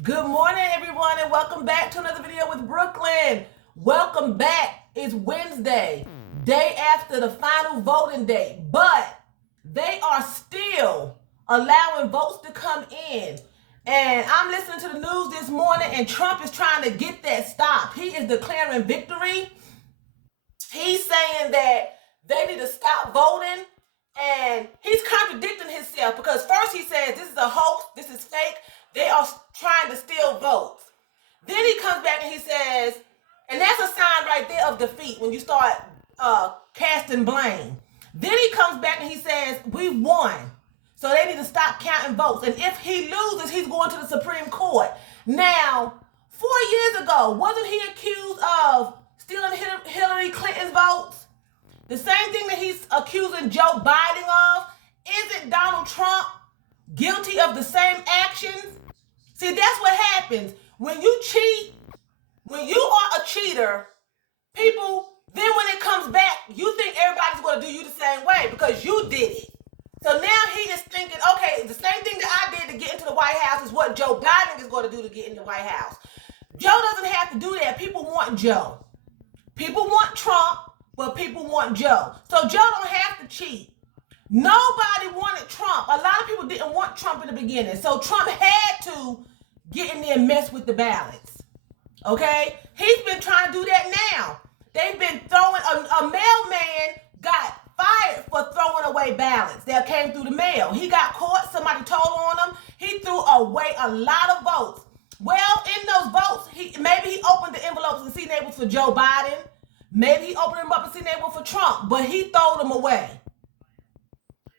Good morning, everyone, and welcome back to another video with Brooklyn. Welcome back. It's Wednesday, day after the final voting day, but they are still allowing votes to come in. And I'm listening to the news this morning, and Trump is trying to get that stopped. He is declaring victory. He's saying that they need to stop voting, and he's contradicting himself because first he says this is a hoax, this is fake, they are trying to steal votes. Then he comes back and he says, and that's a sign right there of defeat when you start casting blame. Then he comes back and he says, we won. So they need to stop counting votes. And if he loses, he's going to the Supreme Court. Now, 4 years ago, wasn't he accused of stealing Hillary Clinton's votes? The same thing that he's accusing Joe Biden of. Isn't Donald Trump guilty of the same actions? See, that's what happens. When you cheat, when you are a cheater, people, then when it comes back, you think everybody's going to do you the same way because you did it. So now he is thinking, okay, the same thing that I did to get into the White House is what Joe Biden is going to do to get in the White House. Joe doesn't have to do that. People want Joe. People want Trump, but people want Joe. So Joe don't have to cheat. Nobody wanted Trump. A lot of people didn't want Trump in the beginning. So Trump had to get in there and mess with the ballots. Okay? He's been trying to do that now. They've been throwing, a mailman got fired for throwing away ballots that came through the mail. He got caught. Somebody told on him. He threw away a lot of votes. Well, in those votes, maybe he opened the envelopes and seen they were for Joe Biden. Maybe he opened them up and seen they were for Trump. But he threw them away.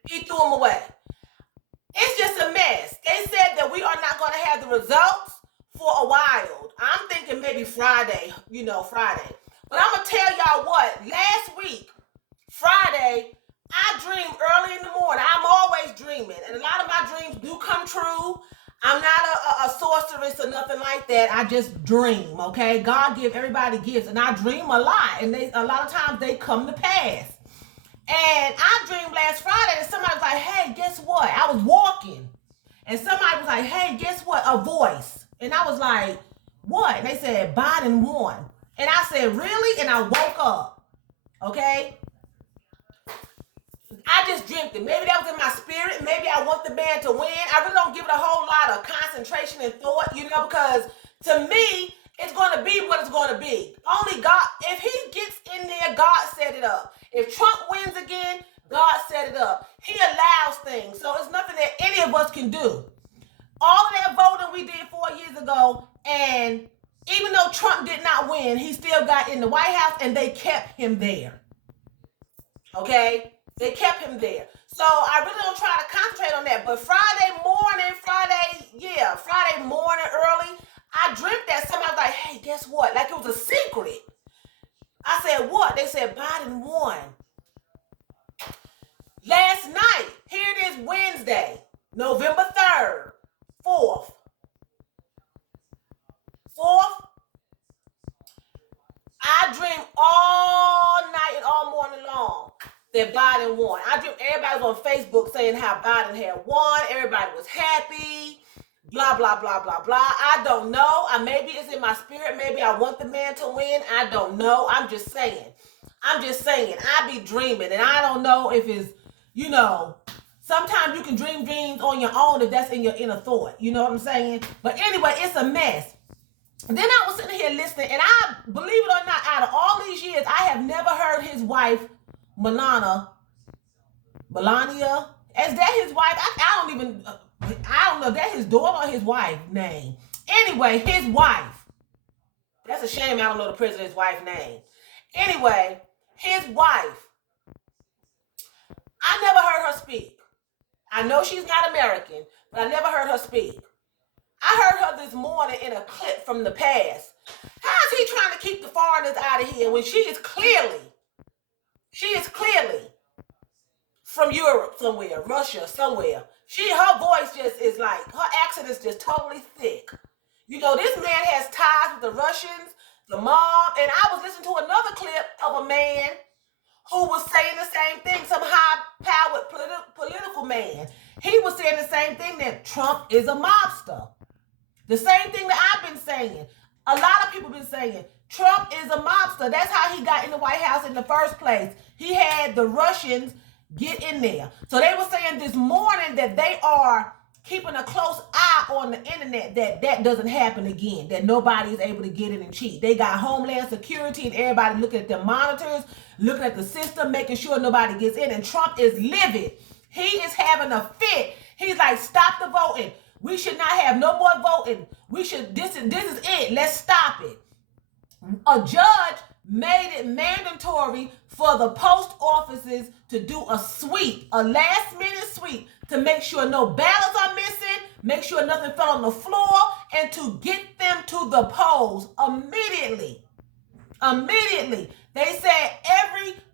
He threw them away. It's just a mess. They said that we are not going to have the results for a while. I'm thinking maybe Friday, Friday. But I'm going to tell y'all what. Last week, Friday, I dreamed early in the morning. I'm always dreaming. And a lot of my dreams do come true. I'm not a sorceress or nothing like that. I just dream, okay? God give everybody gifts. And I dream a lot. And a lot of times they come to pass. And I dreamed last Friday that somebody was like, hey, guess what? I was walking. And somebody was like, hey, guess what? A voice. And I was like, what? And they said, Biden won. And I said, really? And I woke up. Okay? I just dreamed it. Maybe that was in my spirit. Maybe I want the man to win. I really don't give it a whole lot of concentration and thought, because to me, it's going to be what it's going to be. Only God, if he gets in there, God set it up. If Trump wins again, God set it up. He allows things. So it's nothing that any of us can do. All of that voting we did 4 years ago, and even though Trump did not win, he still got in the White House, and they kept him there. Okay? They kept him there. So I really don't try to concentrate on that. But Friday morning early, I dreamt that somebody was like, hey, guess what? Like it was a secret. I said, what? They said, Biden won. Last night, here it is Wednesday, November 3rd, 4th. I dreamed all night and all morning long that Biden won. I dreamed everybody was on Facebook saying how Biden had won. Everybody was happy. Blah, blah, blah, blah, blah. I don't know. Maybe it's in my spirit. Maybe I want the man to win. I don't know. I'm just saying. I be dreaming. And I don't know if it's, sometimes you can dream dreams on your own if that's in your inner thought. You know what I'm saying? But anyway, it's a mess. And then I was sitting here listening. And I, believe it or not, out of all these years, I have never heard his wife, Melania. Is that his wife? I don't know if that's his daughter or his wife's name. Anyway, his wife. That's a shame I don't know the president's wife's name. Anyway, his wife. I never heard her speak. I know she's not American, but I never heard her speak. I heard her this morning in a clip from the past. How is he trying to keep the foreigners out of here when she is clearly from Europe somewhere, Russia somewhere. Her voice just is like, her accent is just totally thick. This man has ties with the Russians, the mob, and I was listening to another clip of a man who was saying the same thing, some high-powered political man. He was saying the same thing, that Trump is a mobster. The same thing that I've been saying. A lot of people been saying Trump is a mobster. That's how he got in the White House in the first place. He had the Russians get in there. So they were saying this morning that they are keeping a close eye on the internet, that doesn't happen again, that nobody is able to get in and cheat. They got Homeland Security and everybody looking at their monitors, looking at the system, making sure nobody gets in. And Trump is livid. He is having a fit. He's like, stop the voting. We should not have no more voting. We should, this is it. Let's stop it. A judge made it mandatory for the post offices to do a sweep, a last minute sweep, to make sure no ballots are missing, make sure nothing fell on the floor, and to get them to the polls immediately. Immediately. They said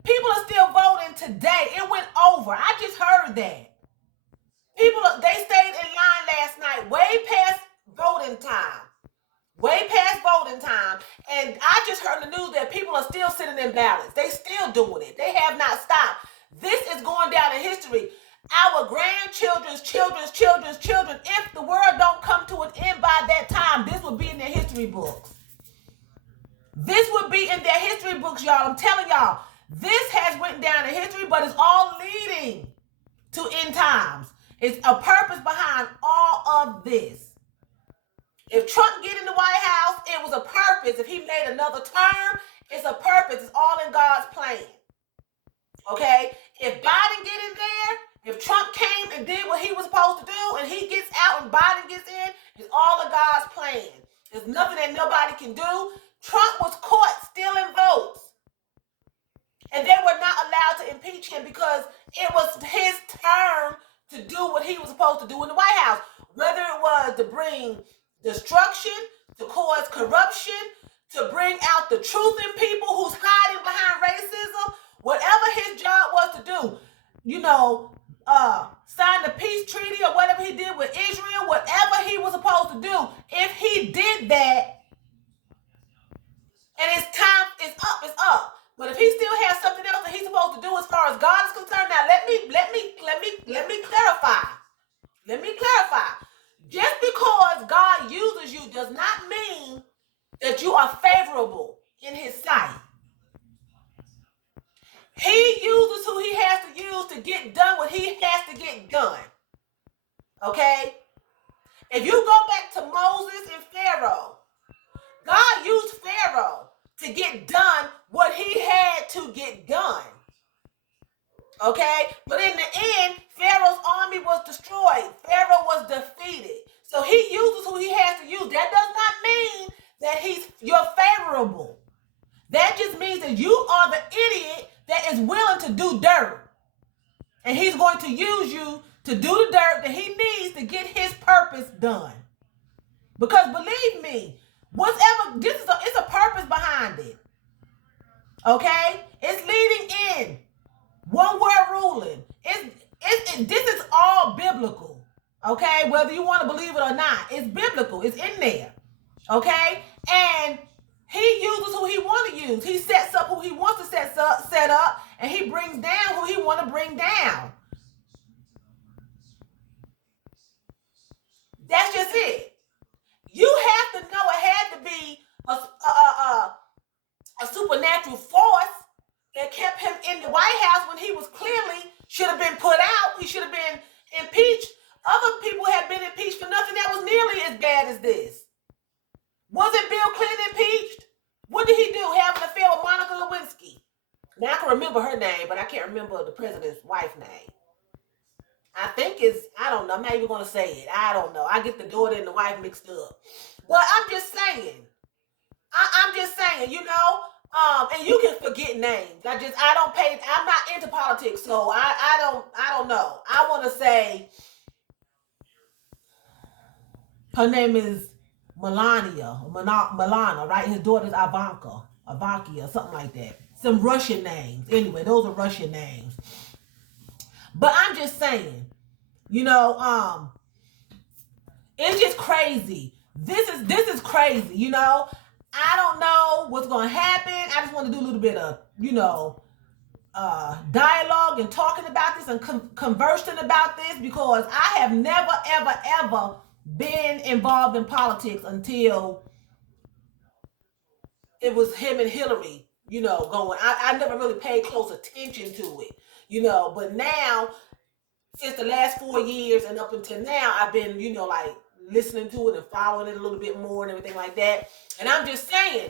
people are still voting today. It went over. I just heard that. They stayed in line last night, way past voting time. Way past voting time. And I just heard in the news that people are still sitting in ballots. They still doing it. They have not stopped. This is going down in history. Our grandchildren's children, if the world don't come to an end by that time, this will be in their history books. This would be in their history books, y'all. I'm telling y'all, this has went down in history, but it's all leading to end times. It's a purpose behind all of this. If Trump get in the White House, it was a purpose. If he made another term, it's a purpose. It's all in God's plan. Okay? If Biden get in there, if Trump came and did what he was supposed to do, and he gets out and Biden gets in, it's all in God's plan. There's nothing that nobody can do. Trump was caught stealing votes. And they were not allowed to impeach him because it was his term to do what he was supposed to do in the White House. Whether it was to bring destruction, to cause corruption, to bring out the truth in people who's hiding behind racism, whatever his job was to do, sign the peace treaty or whatever he did with Israel, whatever he was supposed to do, if he did that, and his time is up, it's up. But if he still has something else that he's supposed to do as far as God is concerned, now let me clarify. Let me clarify. Just because God uses you does not mean that you are favorable in his sight. He uses who he has to use to get done what he has to get done. Okay? If you go back to Moses and Pharaoh, God used Pharaoh to get done what he had to get done. Okay? But in the end, Pharaoh's army was destroyed. Pharaoh was defeated. So he uses who he has to use. That does not mean that you're favorable. That just means that you are the idiot that is willing to do dirt. And he's going to use you to do the dirt that he needs to get his purpose done. Because believe me, it's a purpose behind it. Okay? It's leading in. One word ruling. This is all biblical. Okay? Whether you want to believe it or not, it's biblical. It's in there. Okay? And he uses who he wants to use. He sets up who he wants to set up, and he brings down who he wants to bring down. That's just it. You have to know it had to be a supernatural force that kept him in the White House when he was clearly should have been put out. He should have been impeached. Other people have been impeached for nothing that was nearly as bad as this. Wasn't Bill Clinton impeached? What did he do? Have an affair with Monica Lewinsky. Now I can remember her name, but I can't remember the president's wife's name. I don't know. I'm not even going to say it. I don't know. I get the daughter and the wife mixed up. But I'm just saying. I'm just saying, and you can forget names. I'm not into politics, so I don't know. I want to say her name is Melania, right? His daughter's Ivanka, something like that. Some Russian names. Anyway, those are Russian names. But I'm just saying, it's just crazy. This is crazy, I don't know what's going to happen. I just want to do a little bit of, dialogue and talking about this and conversing about this, because I have never, ever, ever been involved in politics until it was him and Hillary, going. I never really paid close attention to it, but now, since the last 4 years and up until now, I've been, like listening to it and following it a little bit more and everything like that. And I'm just saying,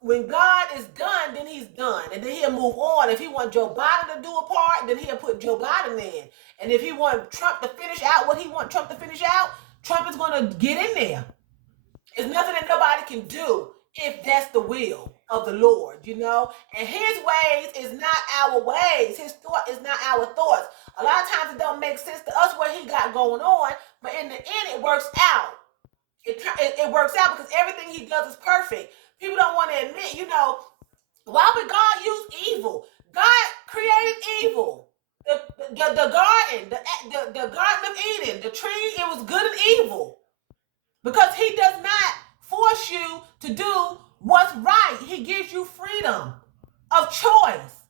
when God is done, then he's done. And then he'll move on. If he wants Joe Biden to do a part, then he'll put Joe Biden in. And if he wants Trump to finish out what he wants Trump to finish out, Trump is going to get in there. There's nothing that nobody can do if that's the will of the Lord, And his ways is not our ways. His thought is not our thoughts. A lot of times it don't make sense to us what he got going on, but in the end it works out. It works out because everything he does is perfect. People don't want to admit, why would God use evil? God created evil. The garden, the Garden of Eden, the tree, it was good and evil. Because he does not force you to do what's right. He gives you freedom of choice.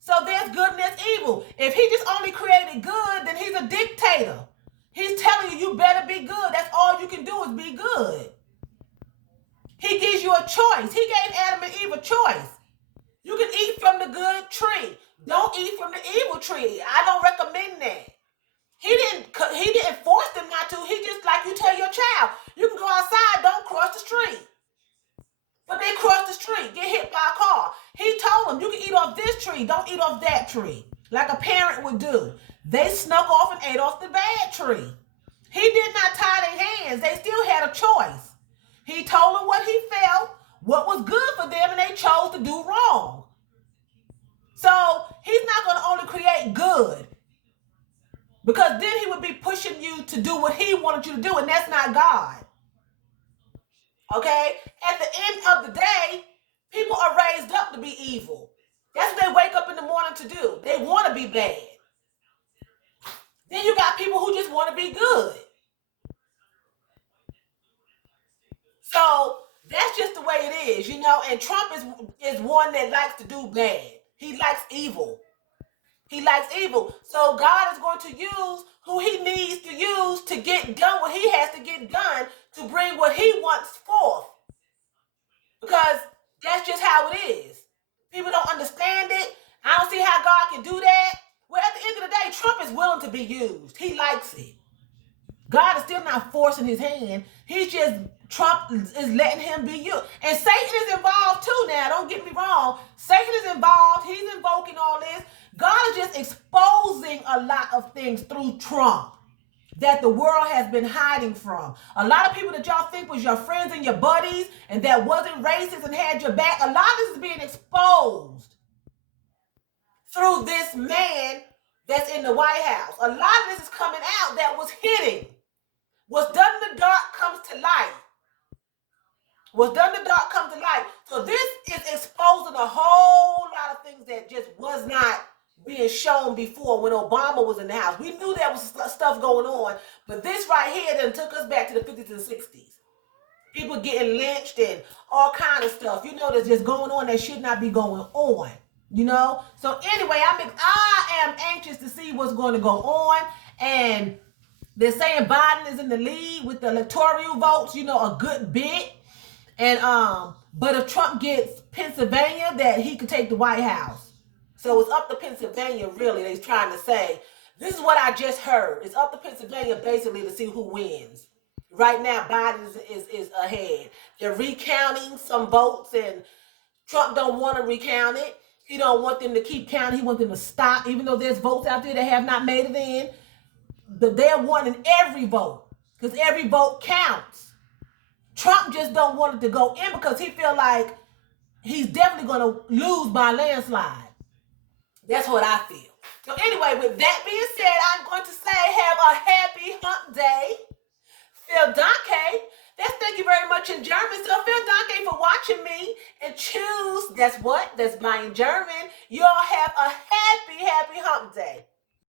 So there's good and there's evil. If he just only created good, then he's a dictator. He's telling you, you better be good. That's all you can do is be good. He gives you a choice. He gave Adam and Eve a choice. You can eat from the good tree. Don't eat from the evil tree. I don't recommend that. He didn't force them not to. He just, like you tell your child, you can go outside, don't cross the street. But they crossed the street, get hit by a car. He told them, you can eat off this tree, don't eat off that tree. Like a parent would do. They snuck off and ate off the bad tree. He did not tie their hands. They still had a choice. He told them what he felt, what was good for them, and they chose to do wrong. So he's not going to only create good, because then he would be pushing you to do what he wanted you to do, and that's not God. Okay? At the end of the day, people are raised up to be evil. That's what they wake up in the morning to do. They want to be bad. Then you got people who just want to be good. So that's just the way it is, and Trump is one that likes to do bad. He likes evil. He likes evil. So God is going to use who he needs to use to get done what he has to get done to bring what he wants forth. Because that's just how it is. People don't understand it. I don't see how God can do that. Well, at the end of the day, Trump is willing to be used. He likes it. God is still not forcing his hand. Trump is letting him be used. And Satan is involved too now. Don't get me wrong. Satan is involved. He's invoking all this. God is just exposing a lot of things through Trump that the world has been hiding from. A lot of people that y'all think was your friends and your buddies and that wasn't racist and had your back, a lot of this is being exposed through this man that's in the White House. A lot of this is coming out that was hidden. What's done in the dark comes to light. What's done in the dark comes to light. So this is exposing a whole lot of things that just was not being shown before when Obama was in the house. We knew there was stuff going on, but this right here then took us back to the 50s and 60s. People getting lynched and all kind of stuff, that's just going on that should not be going on, So anyway, I am anxious to see what's going to go on, and they're saying Biden is in the lead with the electoral votes, a good bit. And but if Trump gets Pennsylvania, that he could take the White House. So it's up to Pennsylvania, really. They're trying to say, this is what I just heard. It's up to Pennsylvania basically to see who wins. Right now, Biden is ahead. They're recounting some votes, and Trump don't want to recount it. He don't want them to keep counting. He wants them to stop, even though there's votes out there that have not made it in. They're wanting every vote, because every vote counts. Trump just don't want it to go in because he feel like he's definitely going to lose by a landslide. That's what I feel. So anyway, with that being said, I'm going to say have a happy hump day. Vielen Dank. That's thank you very much in German. So vielen Dank for watching me and choose. That's what? That's my in German. You all have a happy hump day.